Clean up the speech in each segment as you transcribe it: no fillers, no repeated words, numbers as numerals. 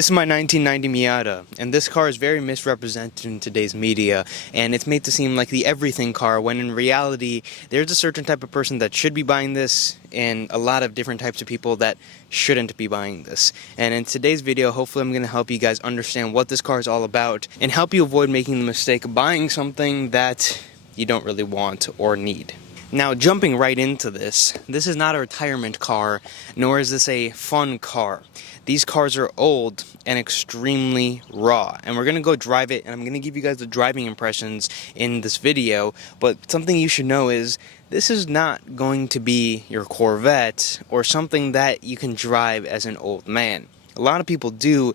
This is my 1990 Miata, and this car is very misrepresented in today's media, and it's made to seem like the everything car, when in reality, there's a certain type of person that should be buying this, and a lot of different types of people that shouldn't be buying this. And in today's video, hopefully I'm going to help you guys understand what this car is all about, and help you avoid making the mistake of buying something that you don't really want or need. Now, jumping right into this is not a retirement car, nor is this a fun car. These cars are old and extremely raw, and we're going to go drive it, and I'm going to give you guys the driving impressions in this video. But something you should know is this is not going to be your Corvette or something that you can drive as an old man. A lot of people do,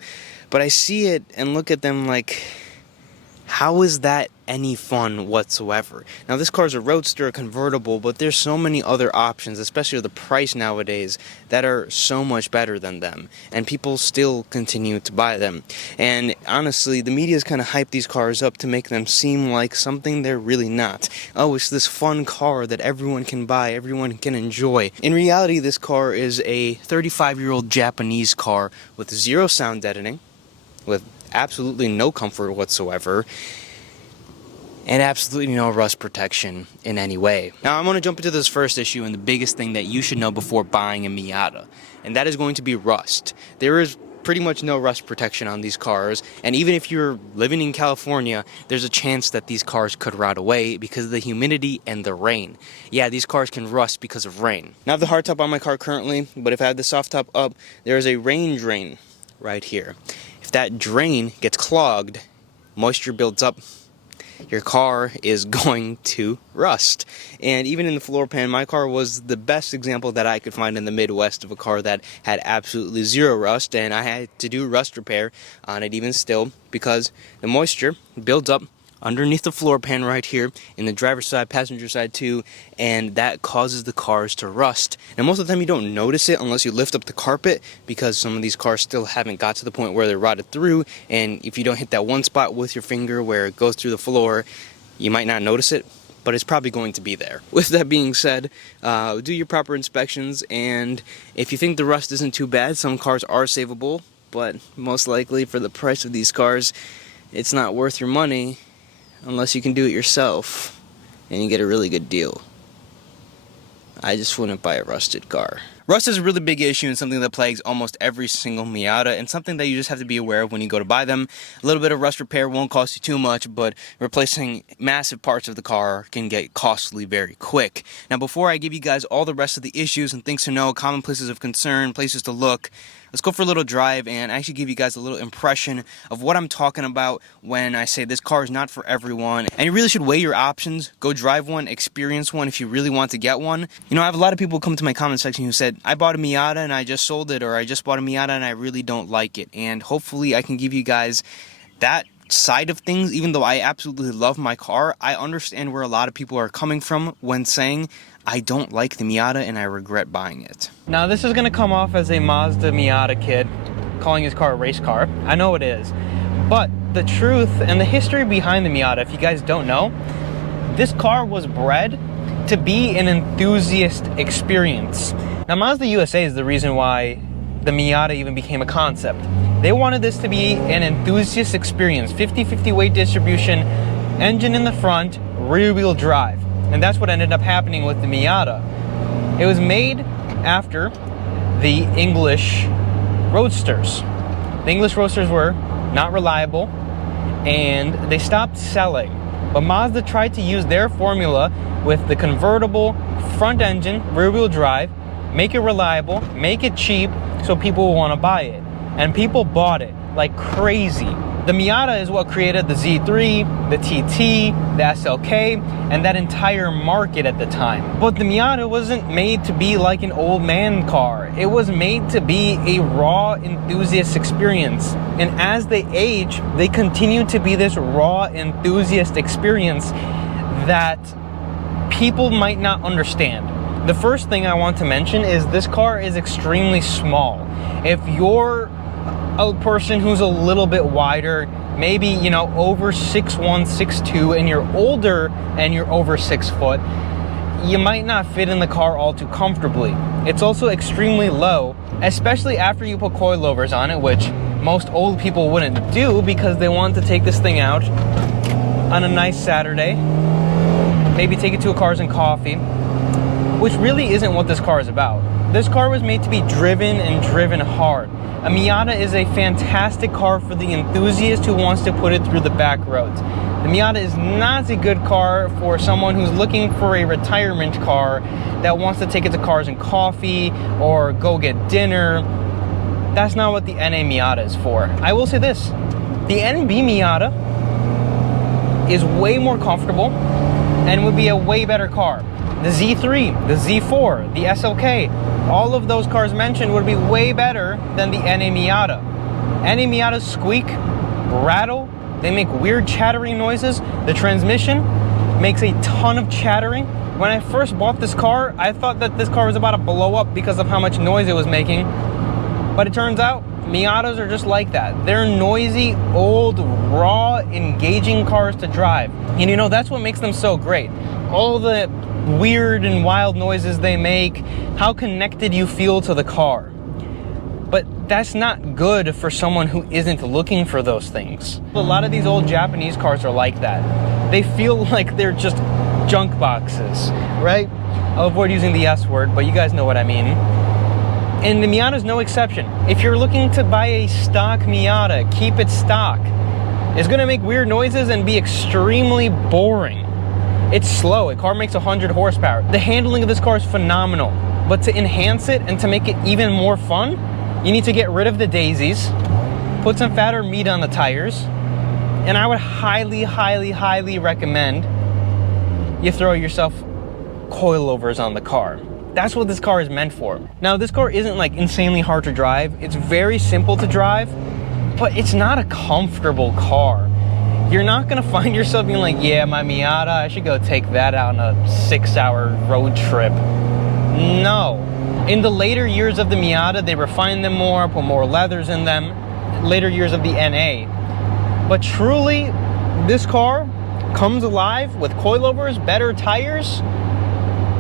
but I see it and look at them like, how is that any fun whatsoever? Now, this car is a roadster, a convertible, but there's so many other options, especially the price nowadays, that are so much better than them, and people still continue to buy them. And honestly, the media's kind of hyped these cars up to make them seem like something they're really not. Oh, it's this fun car that everyone can buy, everyone can enjoy. In reality, this car is a 35-year-old Japanese car with zero sound deadening, with absolutely no comfort whatsoever, and absolutely no rust protection in any way. Now, I'm going to jump into this first issue and the biggest thing that you should know before buying a Miata, and that is going to be rust. There is pretty much no rust protection on these cars, and even if you're living in California, there's a chance that these cars could rot away because of the humidity and the rain. Yeah, these cars can rust because of rain. Now, I have the hard top on my car currently, but if I had the soft top up, there is a rain drain right here. If that drain gets clogged, moisture builds up, your car is going to rust. And even in the floor pan, my car was the best example that I could find in the Midwest of a car that had absolutely zero rust, and I had to do rust repair on it even still because the moisture builds up underneath the floor pan right here in the driver's side, passenger side too, and that causes the cars to rust. And most of the time you don't notice it unless you lift up the carpet, because some of these cars still haven't got to the point where they're rotted through, and if you don't hit that one spot with your finger where it goes through the floor, you might not notice it, but it's probably going to be there. With that being said, do your proper inspections, and if you think the rust isn't too bad, some cars are savable, but most likely for the price of these cars, it's not worth your money unless you can do it yourself and you get a really good deal. I just wouldn't buy a rusted car. Rust is a really big issue and something that plagues almost every single Miata, and something that you just have to be aware of when you go to buy them. A little bit of rust repair won't cost you too much, but replacing massive parts of the car can get costly very quick. Now, before I give you guys all the rest of the issues and things to know, common places of concern, places to look, let's go for a little drive and actually give you guys a little impression of what I'm talking about when I say this car is not for everyone. And you really should weigh your options. Go drive one, experience one if you really want to get one. You know, I have a lot of people come to my comment section who said, I bought a Miata and I just sold it, or I just bought a Miata and I really don't like it. And hopefully I can give you guys that side of things. Even though I absolutely love my car, I understand where a lot of people are coming from when saying, I don't like the Miata and I regret buying it. Now, this is going to come off as a Mazda Miata kid calling his car a race car. I know it is. But the truth and the history behind the Miata, if you guys don't know, this car was bred to be an enthusiast experience. Now, Mazda USA is the reason why the Miata even became a concept. They wanted this to be an enthusiast experience, 50-50 weight distribution, engine in the front, rear-wheel drive. And that's what ended up happening with the Miata. It was made after the English Roadsters. The English Roadsters were not reliable, and they stopped selling. But Mazda tried to use their formula with the convertible front engine, rear-wheel drive, make it reliable, make it cheap, so people will want to buy it. And people bought it like crazy. The Miata is what created the Z3, the TT, the SLK, and that entire market at the time. But the Miata wasn't made to be like an old man car. It was made to be a raw enthusiast experience. And as they age, they continue to be this raw enthusiast experience that people might not understand. The first thing I want to mention is this car is extremely small. If you're a person who's a little bit wider, maybe, you know, over 6'1", 6'2", and you're older and you're over 6 foot, you might not fit in the car all too comfortably. It's also extremely low, especially after you put coilovers on it, which most old people wouldn't do because they want to take this thing out on a nice Saturday, maybe take it to a Cars and Coffee, which really isn't what this car is about. This car was made to be driven and driven hard. A Miata is a fantastic car for the enthusiast who wants to put it through the back roads. The Miata is not a good car for someone who's looking for a retirement car that wants to take it to Cars and Coffee or go get dinner. That's not what the NA Miata is for. I will say this, the NB Miata is way more comfortable and would be a way better car. The Z3, the Z4, the SLK, all of those cars mentioned would be way better than the NA Miata. NA Miatas squeak, rattle, they make weird chattering noises. The transmission makes a ton of chattering. When I first bought this car, I thought that this car was about to blow up because of how much noise it was making. But it turns out Miatas are just like that. They're noisy, old, raw, engaging cars to drive. And you know, that's what makes them so great. All the weird and wild noises they make, how connected you feel to the car. But that's not good for someone who isn't looking for those things. A lot of these old Japanese cars are like that. They feel like they're just junk boxes, right? I'll avoid using the S word, but you guys know what I mean. And the Miata is no exception. If you're looking to buy a stock Miata, keep it stock. It's gonna make weird noises and be extremely boring. It's slow, a car makes 100 horsepower. The handling of this car is phenomenal, but to enhance it and to make it even more fun, you need to get rid of the daisies, put some fatter meat on the tires, and I would highly, highly, highly recommend you throw yourself coilovers on the car. That's what this car is meant for. Now, this car isn't like insanely hard to drive. It's very simple to drive, but it's not a comfortable car. You're not gonna find yourself being like, yeah, my Miata, I should go take that out on a 6-hour road trip. No. In the later years of the Miata, they refined them more, put more leathers in them. Later years of the NA. But truly, this car comes alive with coilovers, better tires,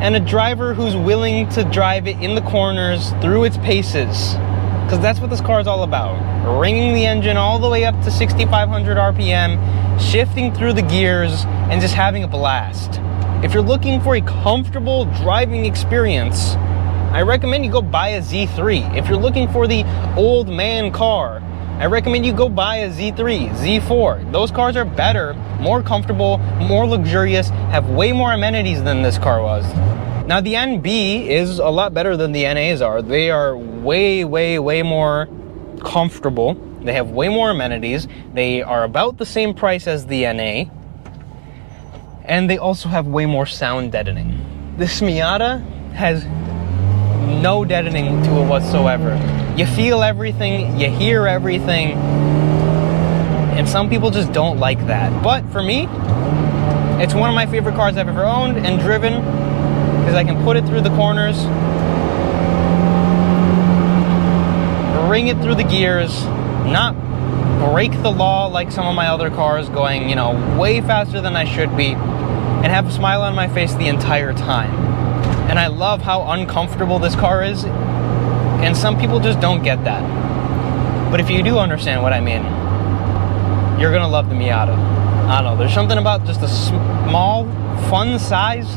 and a driver who's willing to drive it in the corners through its paces. Because that's what this car is all about. Ringing the engine all the way up to 6,500 RPM, shifting through the gears, and just having a blast. If you're looking for a comfortable driving experience, I recommend you go buy a Z3. If you're looking for the old man car, I recommend you go buy a Z3, Z4. Those cars are better, more comfortable, more luxurious, have way more amenities than this car was. Now the NB is a lot better than the NAs are. They are way, way, way more comfortable. They have way more amenities. They are about the same price as the NA. And they also have way more sound deadening. This Miata has no deadening to it whatsoever. You feel everything, you hear everything, and some people just don't like that. But for me, it's one of my favorite cars I've ever owned and driven, because I can put it through the corners, ring it through the gears, not break the law like some of my other cars, going, you know, way faster than I should be, and have a smile on my face the entire time. And I love how uncomfortable this car is, and some people just don't get that. But if you do understand what I mean, you're gonna love the Miata. I don't know, there's something about just a small, fun size,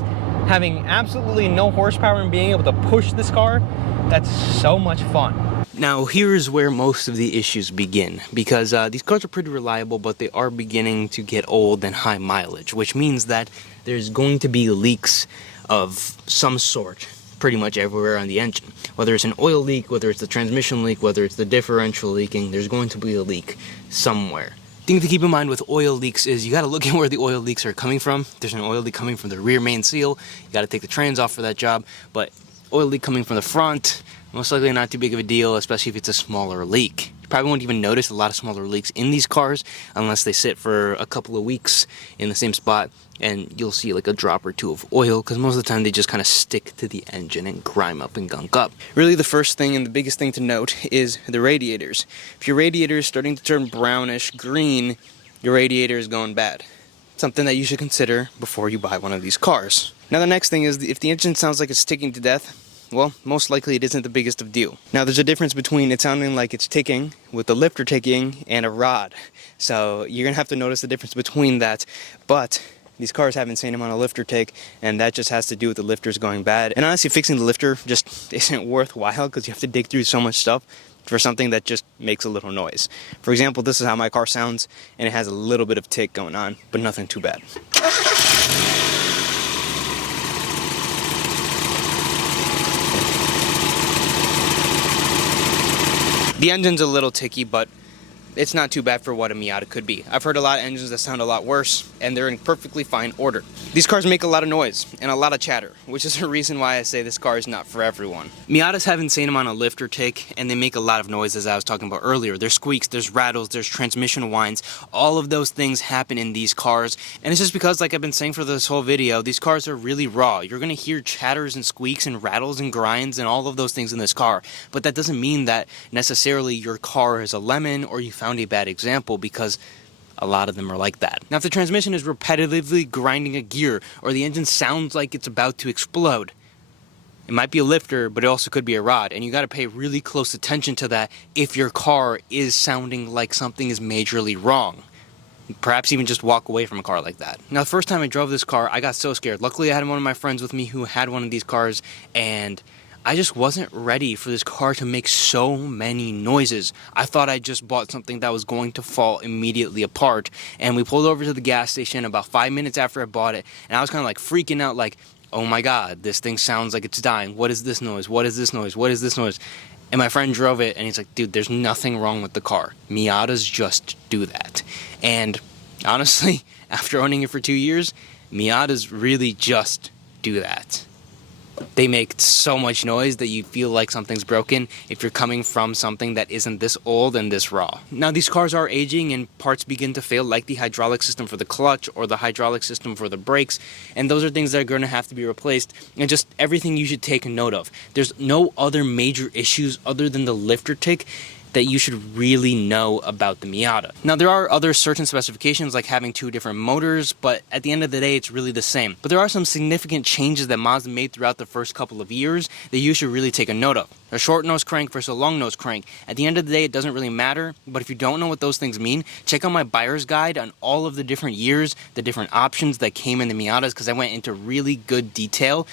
having absolutely no horsepower and being able to push this car, that's so much fun. Now, here's where most of the issues begin, because these cars are pretty reliable, but they are beginning to get old and high mileage, which means that there's going to be leaks of some sort pretty much everywhere on the engine. Whether it's an oil leak, whether it's the transmission leak, whether it's the differential leaking, there's going to be a leak somewhere. Thing to keep in mind with oil leaks is you got to look at where the oil leaks are coming from. If there's an oil leak coming from the rear main seal, you got to take the trans off for that job. But oil leak coming from the front, most likely not too big of a deal, especially if it's a smaller leak. You probably won't even notice a lot of smaller leaks in these cars unless they sit for a couple of weeks in the same spot, and you'll see like a drop or two of oil, because most of the time they just kind of stick to the engine and grime up and gunk up. Really, the first thing and the biggest thing to note is the radiators. If your radiator is starting to turn brownish green, your radiator is going bad. Something that you should consider before you buy one of these cars. Now the next thing is, if the engine sounds like it's sticking to death, well, most likely it isn't the biggest of deal. Now, there's a difference between it sounding like it's ticking with the lifter ticking and a rod. So you're going to have to notice the difference between that. But these cars have insane amount of lifter tick, and that just has to do with the lifters going bad. And honestly, fixing the lifter just isn't worthwhile because you have to dig through so much stuff for something that just makes a little noise. For example, this is how my car sounds, and it has a little bit of tick going on, but nothing too bad. The engine's a little ticky, but it's not too bad for what a Miata could be. I've heard a lot of engines that sound a lot worse, and they're in perfectly fine order. These cars make a lot of noise and a lot of chatter, which is the reason why I say this car is not for everyone. Miatas have insane amount of lifter tick, and they make a lot of noise, as I was talking about earlier. There's squeaks, there's rattles, there's transmission whines. All of those things happen in these cars, and it's just because, like I've been saying for this whole video, these cars are really raw. You're gonna hear chatters and squeaks and rattles and grinds and all of those things in this car, but that doesn't mean that necessarily your car is a lemon or you found a bad example, because a lot of them are like that. Now, if the transmission is repetitively grinding a gear or the engine sounds like it's about to explode, it might be a lifter, but it also could be a rod, and you got to pay really close attention to that if your car is sounding like something is majorly wrong. Perhaps even just walk away from a car like that. Now, the first time I drove this car, I got so scared. Luckily, I had one of my friends with me who had one of these cars, and I just wasn't ready for this car to make so many noises. I thought I just bought something that was going to fall immediately apart. And we pulled over to the gas station about 5 minutes after I bought it. And I was kind of like freaking out, like, oh my God, this thing sounds like it's dying. What is this noise? What is this noise? What is this noise? And my friend drove it, and he's like, dude, there's nothing wrong with the car. Miatas just do that. And honestly, after owning it for 2 years, Miatas really just do that. They make so much noise that you feel like something's broken if you're coming from something that isn't this old and this raw. Now, these cars are aging and parts begin to fail, like the hydraulic system for the clutch or the hydraulic system for the brakes, and those are things that are going to have to be replaced, and just everything you should take note of. There's no other major issues other than the lifter tick that you should really know about the Miata. Now, there are other certain specifications like having 2 different motors, but at the end of the day, it's really the same. But there are some significant changes that Mazda made throughout the first couple of years that you should really take a note of. A short nose crank versus a long nose crank. At the end of the day, it doesn't really matter, but if you don't know what those things mean, check out my buyer's guide on all of the different years, the different options that came in the Miatas, because I went into really good detail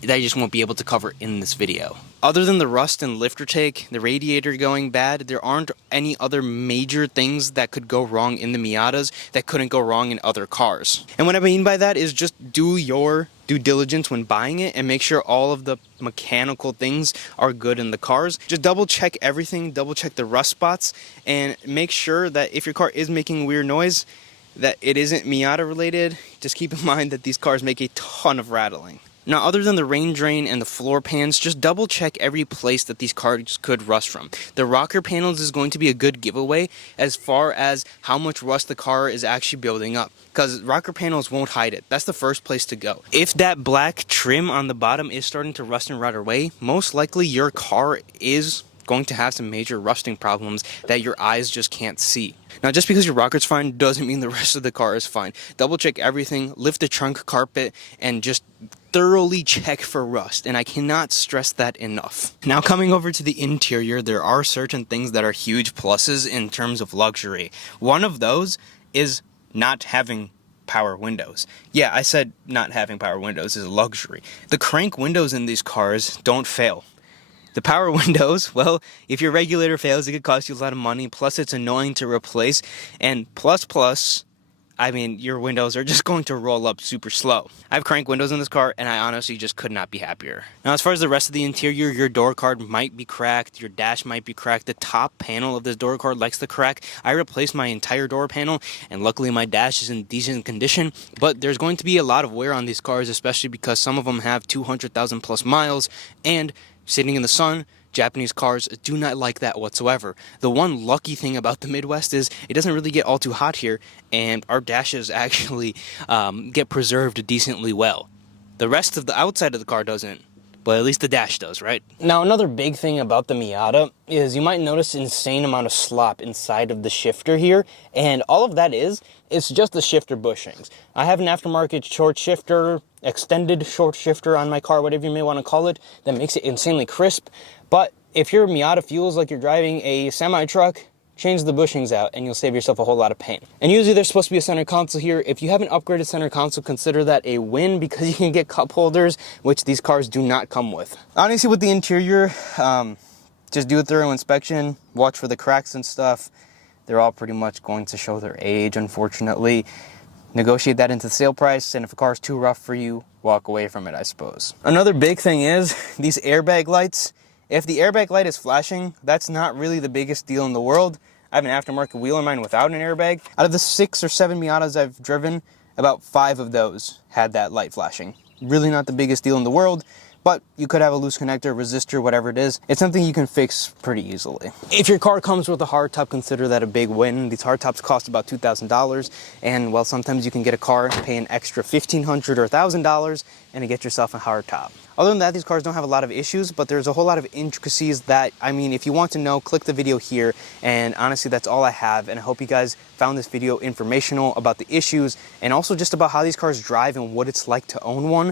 that I just won't be able to cover in this video. Other than the rust and lifter take, the radiator going bad, there aren't any other major things that could go wrong in the Miatas that couldn't go wrong in other cars. And what I mean by that is just do your due diligence when buying it and make sure all of the mechanical things are good in the cars. Just double check everything, double check the rust spots, and make sure that if your car is making weird noise, that it isn't Miata related. Just keep in mind that these cars make a ton of rattling. Now, other than the rain drain and the floor pans, just double check every place that these cars could rust from. The rocker panels is going to be a good giveaway as far as how much rust the car is actually building up, because rocker panels won't hide it. That's the first place to go. If that black trim on the bottom is starting to rust and rot away, most likely your car is going to have some major rusting problems that your eyes just can't see. Now, just because your rocker's fine doesn't mean the rest of the car is fine. Double check everything, lift the trunk carpet, and just thoroughly check for rust, and I cannot stress that enough. Now, coming over to the interior, there are certain things that are huge pluses in terms of luxury. One of those is not having power windows. Yeah, I said not having power windows is a luxury. The crank windows in these cars don't fail. The power windows, well, if your regulator fails, it could cost you a lot of money, plus it's annoying to replace, and plus, I mean, your windows are just going to roll up super slow. I have crank windows in this car, and I honestly just could not be happier. Now, as far as the rest of the interior, your door card might be cracked, your dash might be cracked, the top panel of this door card likes to crack. I replaced my entire door panel, and luckily my dash is in decent condition, but there's going to be a lot of wear on these cars, especially because some of them have 200,000 plus miles, and sitting in the sun, Japanese cars do not like that whatsoever. The one lucky thing about the Midwest is it doesn't really get all too hot here, and our dashes actually get preserved decently well. The rest of the outside of the car doesn't, but at least the dash does, right? Now, another big thing about the Miata is you might notice an insane amount of slop inside of the shifter here, and all of that it's just the shifter bushings. I have an aftermarket short shifter, extended short shifter on my car, whatever you may want to call it, that makes it insanely crisp, but if your Miata feels like you're driving a semi-truck, change the bushings out and you'll save yourself a whole lot of pain. And usually there's supposed to be a center console here. If you have an upgraded center console, consider that a win because you can get cup holders, which these cars do not come with. Honestly, with the interior, just do a thorough inspection, watch for the cracks and stuff. They're all pretty much going to show their age, unfortunately. Negotiate that into the sale price, and if a car's too rough for you, walk away from it, I suppose. Another big thing is these airbag lights. If the airbag light is flashing, that's not really the biggest deal in the world. I have an aftermarket wheel in mine without an airbag. Out of the 6 or 7 Miatas I've driven, about 5 of those had that light flashing. Really not the biggest deal in the world, but you could have a loose connector, resistor, whatever it is. It's something you can fix pretty easily. If your car comes with a hardtop, consider that a big win. These hardtops cost about $2,000, and well, sometimes you can get a car, pay an extra $1,500 or $1,000, and get yourself a hardtop. Other than that, these cars don't have a lot of issues, but there's a whole lot of intricacies that, I mean, if you want to know, click the video here, and honestly, that's all I have, and I hope you guys found this video informational about the issues, and also just about how these cars drive and what it's like to own one.